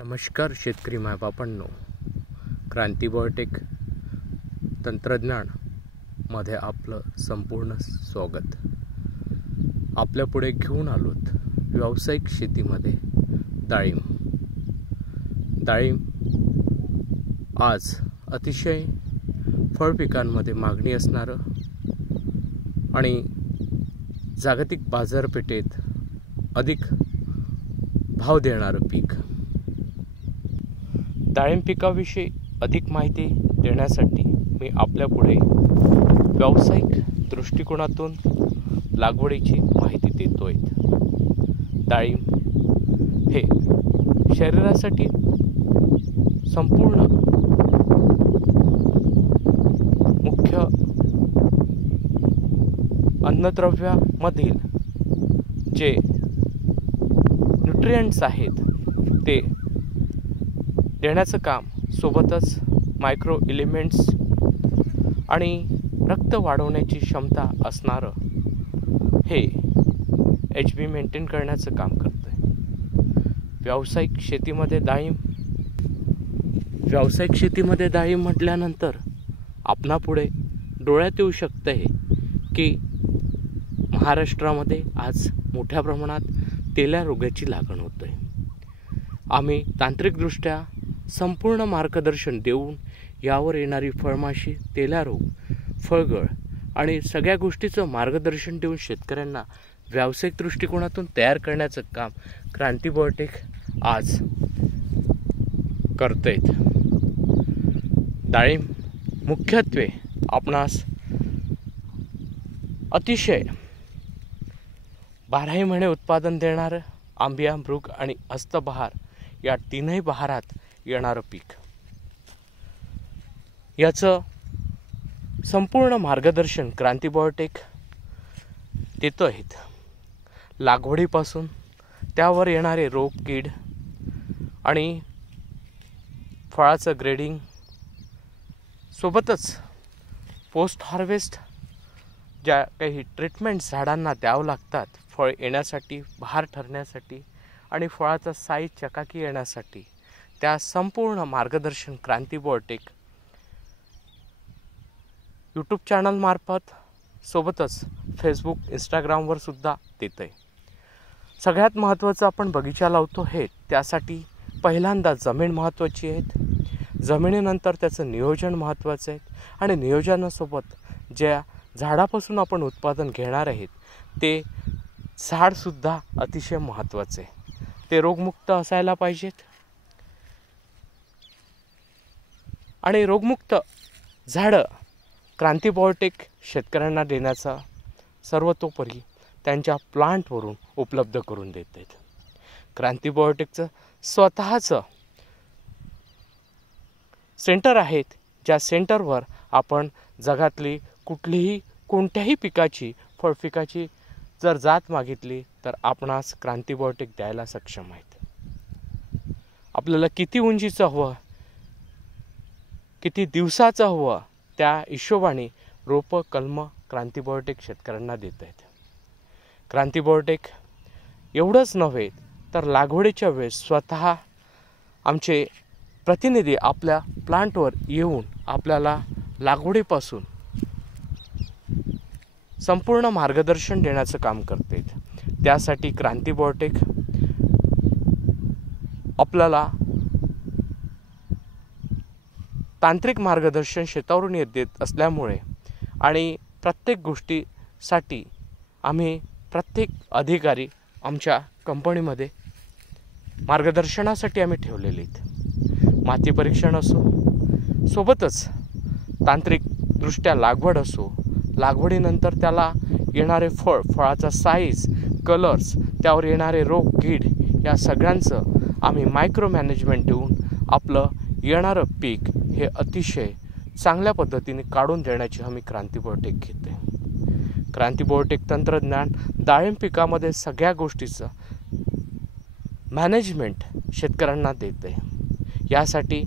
नमस्कार शेतकरी मायबापांनो, क्रांती बायोटेक तंत्रज्ञान मध्ये आपलं संपूर्ण स्वागत। आपल्या पुढे घेऊन आलोत व्यावसायिक शेतीमध्ये डाळिंब आज अतिशय फळ पिकांमध्ये मागणी असणारं आणि जागतिक बाजारपेठेत अधिक भाव देणारं पीक। डाळिंब पिकाविषयी अधिक माहिती देण्यासाठी मी आपल्या पुढे व्यावसायिक दृष्टिकोनातून लागवडीची माहिती देतोय। डाळिंब हे शरीरासाठी संपूर्ण मुख्य अन्नद्रव्यामधील जे न्यूट्रिएंट्स आहेत ते देण्याचं काम, सोबतच मायक्रो एलिमेंट्स आणि रक्त वाढवण्याची क्षमता असणारं हे HB मेंटेन करण्याचं काम करतंय। व्यावसायिक शेतीमध्ये डाळिंब म्हटल्यानंतर आपणापुढे डोळ्यात येऊ शकतंय की महाराष्ट्रामध्ये आज मोठ्या प्रमाणात तेल्या रोगाची लागण होते। आम्ही तांत्रिकदृष्ट्या संपूर्ण मार्गदर्शन देऊन यावर येणारी फळमाशी, तेल्या रोग, फळगळ आणि सगळ्या गोष्टीचं मार्गदर्शन देऊन शेतकऱ्यांना व्यावसायिक दृष्टिकोनातून तयार करण्याचं काम क्रांती बायोटेक आज करते। डाळिंब मुख्यत्वे आपणास अतिशय 12 महिने उत्पादन देणारं आंबिया, मृग आणि हस्तबहार या तीनही बहारात येणारं पीक। याचं संपूर्ण मार्गदर्शन क्रांती बायोटेक देतो आहेत। लागवडीपासून त्यावर येणारे रोग, कीड आणि फळाचं ग्रेडिंग, सोबतच पोस्ट हार्वेस्ट ज्या काही ट्रीटमेंट्स झाडांना द्यावं लागतात फळ येण्यासाठी, बहार ठरण्यासाठी आणि फळाचा साईज चकाकी येण्यासाठी, त्या संपूर्ण मार्गदर्शन क्रांती बायोटेक यूट्यूब चॅनल मार्फत, सोबतच फेसबुक, इंस्टाग्रामवर सुद्धा देतंय। सगळ्यात महत्त्वाचं आपण बगीचा लावतो हे, त्यासाठी पहिल्यांदा जमीन महत्त्वाची आहे। जमिनीनंतर त्याचं नियोजन महत्त्वाचं आहे आणि नियोजनासोबत ज्या झाडापासून आपण उत्पादन घेणार आहेत ते झाडसुद्धा अतिशय महत्त्वाचे आहे। ते रोगमुक्त असायला पाहिजेत आणि रोगमुक्त झाडं क्रांती बायोटेक शेतकऱ्यांना देण्याचा सर्वतोपरी त्यांच्या प्लांटवरून उपलब्ध करून देते। क्रांती बायोटेकचं स्वतःचं सेंटर आहेत, ज्या सेंटरवर आपण जगातली कोणत्याही पिकाची, फळपिकाची जर जात मागितली तर आपणास क्रांती बायोटेक द्यायला सक्षम आहेत। आपल्याला किती उंचीचं हवं, किती दिवसाचं हवं, त्या हिशोबाने रोपं, कलमं क्रांती बायोटेक शेतकऱ्यांना देत आहेत। क्रांती बायोटेक एवढंच नव्हे तर लागवडीच्या वेळेस स्वतः आमचे प्रतिनिधी आपल्या प्लांटवर येऊन आपल्याला लागवडीपासून संपूर्ण मार्गदर्शन देण्याचं काम करते। त्यासाठी क्रांती बायोटेक आपल्याला तांत्रिक मार्गदर्शन शेतावरून देत असल्यामुळे आणि प्रत्येक गोष्टीसाठी आम्ही प्रत्येक अधिकारी आमच्या कंपनीमध्ये मार्गदर्शनासाठी आम्ही ठेवलेले आहेत। माती परीक्षण असो, सोबतच तांत्रिकदृष्ट्या लागवड असो, लागवडीनंतर त्याला येणारे फळाचा साईज, कलर्स, त्यावर येणारे रोग, कीड या सगळ्यांचं आम्ही मायक्रो मॅनेजमेंट देऊन आपलं येणारं पीक हे अतिशय चांगल्या पद्धतीने काढून देण्याची हमी क्रांती बायोटेक घेते। क्रांती बायोटेक तंत्रज्ञान डाळिंब पिकामध्ये सगळ्या गोष्टीचं मॅनेजमेंट शेतकऱ्यांना देते। यासाठी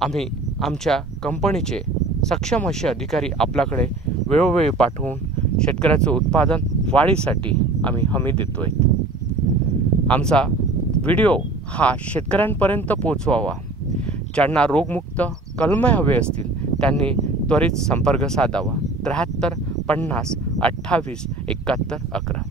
आम्ही आमच्या कंपनीचे सक्षम असे अधिकारी आपल्याकडे वेळोवेळी पाठवून शेतकऱ्याचं उत्पादन वाढीसाठी आम्ही हमी देतोय। आमचा व्हिडिओ हा शेतकऱ्यांपर्यंत पोचवावा. ज्यांना रोगमुक्त कलमे हवे असतील त्यांनी त्वरित संपर्क साधावा. 73 50 28 71 11.